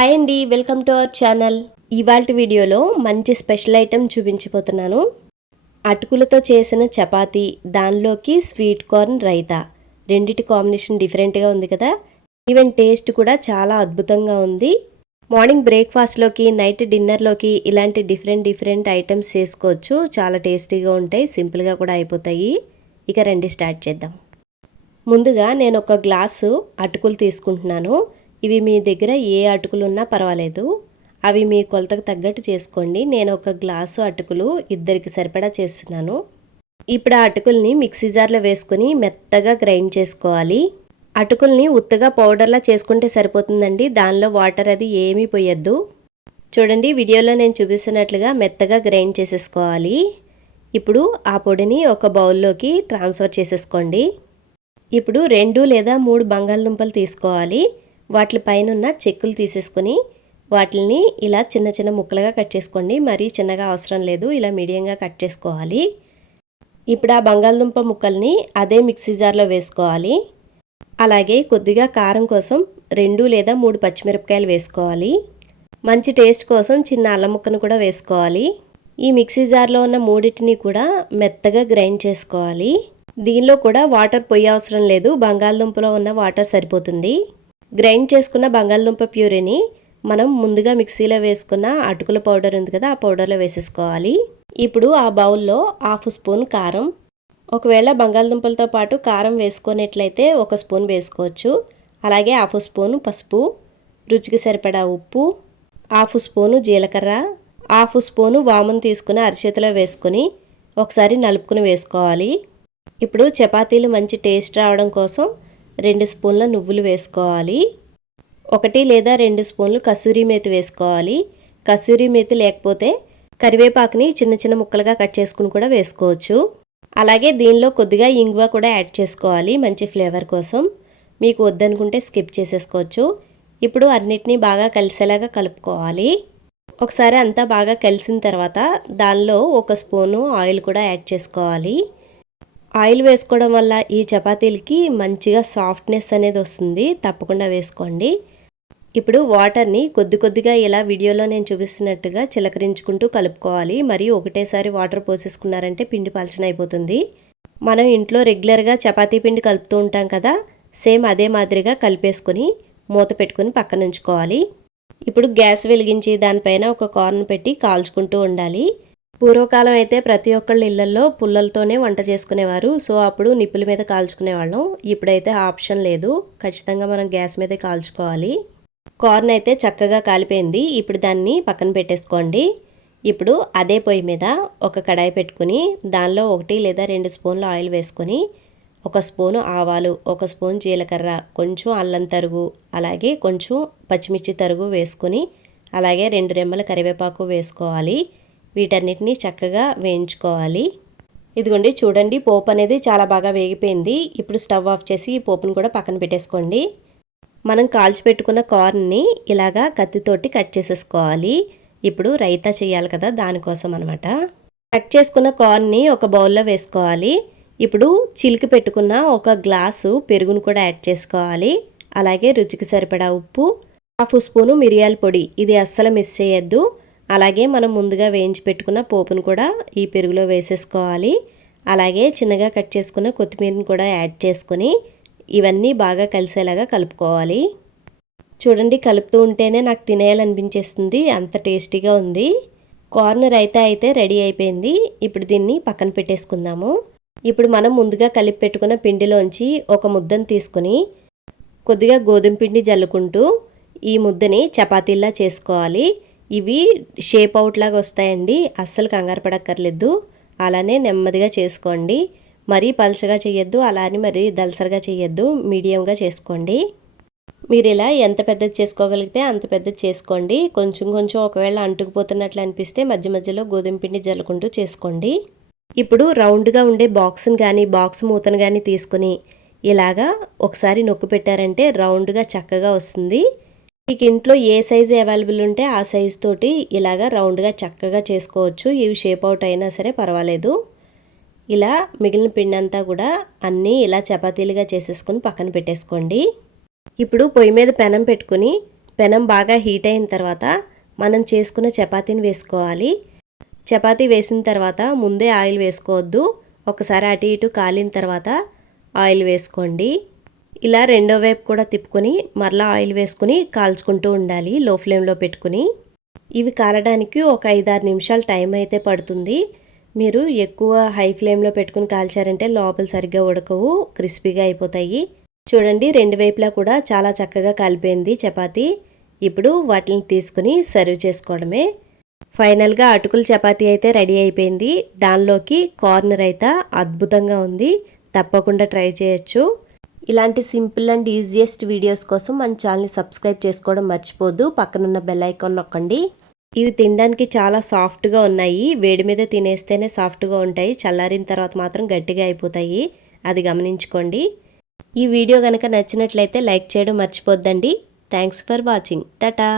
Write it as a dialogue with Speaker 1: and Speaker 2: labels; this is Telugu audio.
Speaker 1: హాయ్ అండి వెల్కమ్ టు అవర్ ఛానల్. ఇవాళ వీడియోలో మంచి స్పెషల్ ఐటెం చూపించిపోతున్నాను అటుకులతో చేసిన చపాతీ దానిలోకి స్వీట్ కార్న్ రైతా. రెండిటి కాంబినేషన్ డిఫరెంట్గా ఉంది కదా? ఈవెన్ టేస్ట్ కూడా చాలా అద్భుతంగా ఉంది. మార్నింగ్ బ్రేక్ఫాస్ట్లోకి నైట్ డిన్నర్లోకి ఇలాంటి డిఫరెంట్ డిఫరెంట్ ఐటమ్స్ చేసుకోవచ్చు. చాలా టేస్టీగా ఉంటాయి సింపుల్గా కూడా అయిపోతాయి. ఇక రండి స్టార్ట్ చేద్దాం. ముందుగా నేను ఒక గ్లాసు అటుకులు తీసుకుంటున్నాను. ఇవి మీ దగ్గర ఏ అటుకులు ఉన్నా పర్వాలేదు. అవి మీ కొలతకు తగ్గట్టు చేసుకోండి. నేను ఒక గ్లాసు అటుకులు ఇద్దరికి సరిపడా చేస్తున్నాను. ఇప్పుడు ఆ అటుకుల్ని మిక్సీ జార్లో వేసుకొని మెత్తగా గ్రైండ్ చేసుకోవాలి. అటుకుల్ని ఉత్తగా పౌడర్లా చేసుకుంటే సరిపోతుందండి. దానిలో వాటర్ అది ఏమీ పోయొద్దు. చూడండి వీడియోలో నేను చూపిస్తున్నట్లుగా మెత్తగా గ్రైండ్ చేసేసుకోవాలి. ఇప్పుడు ఆ పొడిని ఒక బౌల్లోకి ట్రాన్స్ఫర్ చేసేసుకోండి. ఇప్పుడు రెండు లేదా మూడు బంగాళదుంపలు తీసుకోవాలి. వాటి పైనన్న చెక్కులు తీసేసుకొని వాటిని ఇలా చిన్న చిన్న ముక్కలుగా కట్ చేసుకోండి. మరీ చిన్నగా అవసరం లేదు. ఇలా మీడియంగా కట్ చేసుకోవాలి. ఇప్పుడు ఆ బంగాళదుంప ముక్కల్ని అదే మిక్సీ జార్లో వేసుకోవాలి. అలాగే కొద్దిగా కారం కోసం రెండు లేదా మూడు పచ్చిమిరపకాయలు వేసుకోవాలి. మంచి టేస్ట్ కోసం చిన్న అల్లం ముక్కను కూడా వేసుకోవాలి. ఈ మిక్సీ జార్లో ఉన్న మూడింటిని కూడా మెత్తగా గ్రైండ్ చేసుకోవాలి. దీనిలో కూడా వాటర్ పొయ్యి అవసరం లేదు. బంగాళదుంపలో ఉన్న వాటర్ సరిపోతుంది. గ్రైండ్ చేసుకున్న బంగాళదుంప ప్యూరీని మనం ముందుగా మిక్సీలో వేసుకున్న అటుకుల పౌడర్ ఉంది కదా ఆ పౌడర్లో వేసేసుకోవాలి. ఇప్పుడు ఆ బౌల్లో హాఫ్ స్పూన్ కారం ఒకవేళ బంగాళదుంపలతో పాటు కారం వేసుకునేట్లయితే ఒక స్పూన్ వేసుకోవచ్చు. అలాగే హాఫ్ స్పూన్ పసుపు రుచికి సరిపడా ఉప్పు హాఫ్ స్పూను జీలకర్ర హాఫ్ స్పూను వామును తీసుకుని అరిచేతిలో వేసుకొని ఒకసారి నలుపుకుని వేసుకోవాలి. ఇప్పుడు చపాతీలు మంచి టేస్ట్ రావడం కోసం రెండు స్పూన్ల నువ్వులు వేసుకోవాలి. ఒకటి లేదా రెండు స్పూన్లు కసూరి మేతి వేసుకోవాలి. కసూరి మేతి లేకపోతే కరివేపాకుని చిన్న చిన్న ముక్కలుగా కట్ చేసుకుని కూడా వేసుకోవచ్చు. అలాగే దీనిలో కొద్దిగా ఇంగువ కూడా యాడ్ చేసుకోవాలి మంచి ఫ్లేవర్ కోసం. మీకు వద్దనుకుంటే స్కిప్ చేసేసుకోవచ్చు. ఇప్పుడు అన్నిటినీ బాగా కలిసేలాగా కలుపుకోవాలి. ఒకసారి అంతా బాగా కలిసిన తర్వాత దానిలో ఒక స్పూను ఆయిల్ కూడా యాడ్ చేసుకోవాలి. ఆయిల్ వేసుకోవడం వల్ల ఈ చపాతీలకి మంచిగా సాఫ్ట్నెస్ అనేది వస్తుంది. తప్పకుండా వేసుకోండి. ఇప్పుడు వాటర్ని కొద్ది కొద్దిగా ఇలా వీడియోలో నేను చూపిస్తున్నట్టుగా చిలకరించుకుంటూ కలుపుకోవాలి. మరియు ఒకటేసారి వాటర్ పోసేసుకున్నారంటే పిండి పలచన అయిపోతుంది. మనం ఇంట్లో రెగ్యులర్గా చపాతీ పిండి కలుపుతూ ఉంటాం కదా సేమ్ అదే మాదిరిగా కలిపేసుకొని మూత పెట్టుకొని పక్కన ఉంచుకోవాలి ఇప్పుడు గ్యాస్ వెలిగించి దానిపైన ఒక కార్న్ పెట్టి కాల్చుకుంటూ ఉండాలి. పూర్వకాలం అయితే ప్రతి ఒక్కళ్ళ ఇళ్ళల్లో పుల్లలతోనే వంట చేసుకునేవారు. సో అప్పుడు నిప్పుల మీద కాల్చుకునేవాళ్ళం. ఇప్పుడైతే ఆప్షన్ లేదు. ఖచ్చితంగా మనం గ్యాస్ మీదే కాల్చుకోవాలి. కార్న్ అయితే చక్కగా కాలిపోయింది. ఇప్పుడు దాన్ని పక్కన పెట్టేసుకోండి. ఇప్పుడు అదే పొయ్యి మీద ఒక కడాయి పెట్టుకుని దానిలో ఒకటి లేదా రెండు స్పూన్లు ఆయిల్ వేసుకొని ఒక స్పూను ఆవాలు ఒక స్పూన్ జీలకర్ర కొంచెం అల్లం తరుగు అలాగే కొంచెం పచ్చిమిర్చి తరుగు వేసుకొని అలాగే రెండు రెమ్మల కరివేపాకు వేసుకోవాలి. వీటన్నిటిని చక్కగా వేయించుకోవాలి. ఇదిగోండి చూడండి పోపు అనేది చాలా బాగా వేగిపోయింది. ఇప్పుడు స్టవ్ ఆఫ్ చేసి ఈ పోపును కూడా పక్కన పెట్టేసుకోండి. మనం కాల్చి పెట్టుకున్న కార్న్ని ఇలాగా కత్తితోటి కట్ చేసేసుకోవాలి. ఇప్పుడు రైతా చేయాలి కదా దానికోసం అనమాట కట్ చేసుకున్న కార్న్ని ఒక బౌల్లో వేసుకోవాలి. ఇప్పుడు చిలికి పెట్టుకున్న ఒక గ్లాసు పెరుగును కూడా యాడ్ చేసుకోవాలి. అలాగే రుచికి సరిపడా ఉప్పు హాఫ్ స్పూను మిరియాల పొడి. ఇది అస్సలు మిస్ చేయొద్దు. అలాగే మనం ముందుగా వేయించి పెట్టుకున్న పోపును కూడా ఈ పెరుగులో వేసేసుకోవాలి. అలాగే చిన్నగా కట్ చేసుకున్న కొత్తిమీరని కూడా యాడ్ చేసుకొని ఇవన్నీ బాగా కలిసేలాగా కలుపుకోవాలి. చూడండి కలుపుతూ ఉంటేనే నాకు తినేయాలనిపించేస్తుంది. అంత టేస్టీగా ఉంది. కార్నర్ అయితే అయితే రెడీ అయిపోయింది. ఇప్పుడు దీన్ని పక్కన పెట్టేసుకుందాము. ఇప్పుడు మనం ముందుగా కలిపి పెట్టుకున్న పిండిలోంచి ఒక ముద్దను తీసుకొని కొద్దిగా గోధుమ పిండి జల్లుకుంటూ ఈ ముద్దని చపాతీల్లా చేసుకోవాలి. ఇవి షేప్ అవుట్ లాగా వస్తాయండి. అస్సలు కంగారు పడక్కర్లేదు. అలానే నెమ్మదిగా చేసుకోండి. మరీ పలచగా చేయొద్దు అలానే మరీ దలసరిగా చేయొద్దు మీడియంగా చేసుకోండి. మీరు ఇలా ఎంత పెద్దది చేసుకోగలిగితే అంత పెద్దది చేసుకోండి. కొంచెం కొంచెం ఒకవేళ అంటుకుపోతున్నట్లు అనిపిస్తే మధ్య మధ్యలో గోధుమ పిండి జల్లుకుంటూ చేసుకోండి. ఇప్పుడు రౌండ్గా ఉండే బాక్స్ని కానీ బాక్స్ మూతను కానీ తీసుకొని ఇలాగా ఒకసారి నొక్కి పెట్టారంటే రౌండ్గా చక్కగా వస్తుంది. మీకు ఇంట్లో ఏ సైజు అవైలబుల్ ఉంటే ఆ సైజు తోటి ఇలాగా రౌండ్గా చక్కగా చేసుకోవచ్చు. ఇవి షేప్ అవుట్ అయినా సరే పర్వాలేదు. ఇలా మిగిలిన పిండి అంతా కూడా అన్నీ ఇలా చపాతీలుగా చేసేసుకొని పక్కన పెట్టేసుకోండి. ఇప్పుడు పొయ్యి మీద పెనం పెట్టుకుని పెనం బాగా హీట్ అయిన తర్వాత మనం చేసుకున్న చపాతీని వేసుకోవాలి. చపాతీ వేసిన తర్వాత ముందే ఆయిల్ వేసుకోవద్దు. ఒకసారి అటు ఇటు కాలిన తర్వాత ఆయిల్ వేసుకోండి. ఇలా రెండో వైపు కూడా తిప్పుకొని మరలా ఆయిల్ వేసుకుని కాల్చుకుంటూ ఉండాలి లో ఫ్లేమ్లో పెట్టుకుని. ఇవి కాలడానికి ఒక ఐదారు నిమిషాలు టైం అయితే పడుతుంది. మీరు ఎక్కువ హై ఫ్లేమ్లో పెట్టుకుని కాల్చారంటే లోపల సరిగ్గా ఉడకవు క్రిస్పీగా అయిపోతాయి. చూడండి రెండు వైపులా కూడా చాలా చక్కగా కలిపోయింది చపాతీ. ఇప్పుడు వాటిని తీసుకుని సర్వ్ చేసుకోవడమే. ఫైనల్గా అటుకుల చపాతీ అయితే రెడీ అయిపోయింది. దానిలోకి కార్నర్ అయితే అద్భుతంగా ఉంది. తప్పకుండా ట్రై చేయొచ్చు. ఇలాంటి సింపుల్ అండ్ ఈజియెస్ట్ వీడియోస్ కోసం మన ఛానల్ని సబ్స్క్రైబ్ చేసుకోవడం మర్చిపోద్దు. పక్కనున్న బెల్ ఐకాన్ నొక్కండి. ఇవి తినడానికి చాలా సాఫ్ట్గా ఉన్నాయి. వేడి మీద తినేస్తేనే సాఫ్ట్గా ఉంటాయి. చల్లారిన తర్వాత మాత్రం గట్టిగా అయిపోతాయి. అది గమనించుకోండి. ఈ వీడియో కనుక నచ్చినట్లయితే లైక్ చేయడం మర్చిపోద్దండి. Thanks for watching. టటా!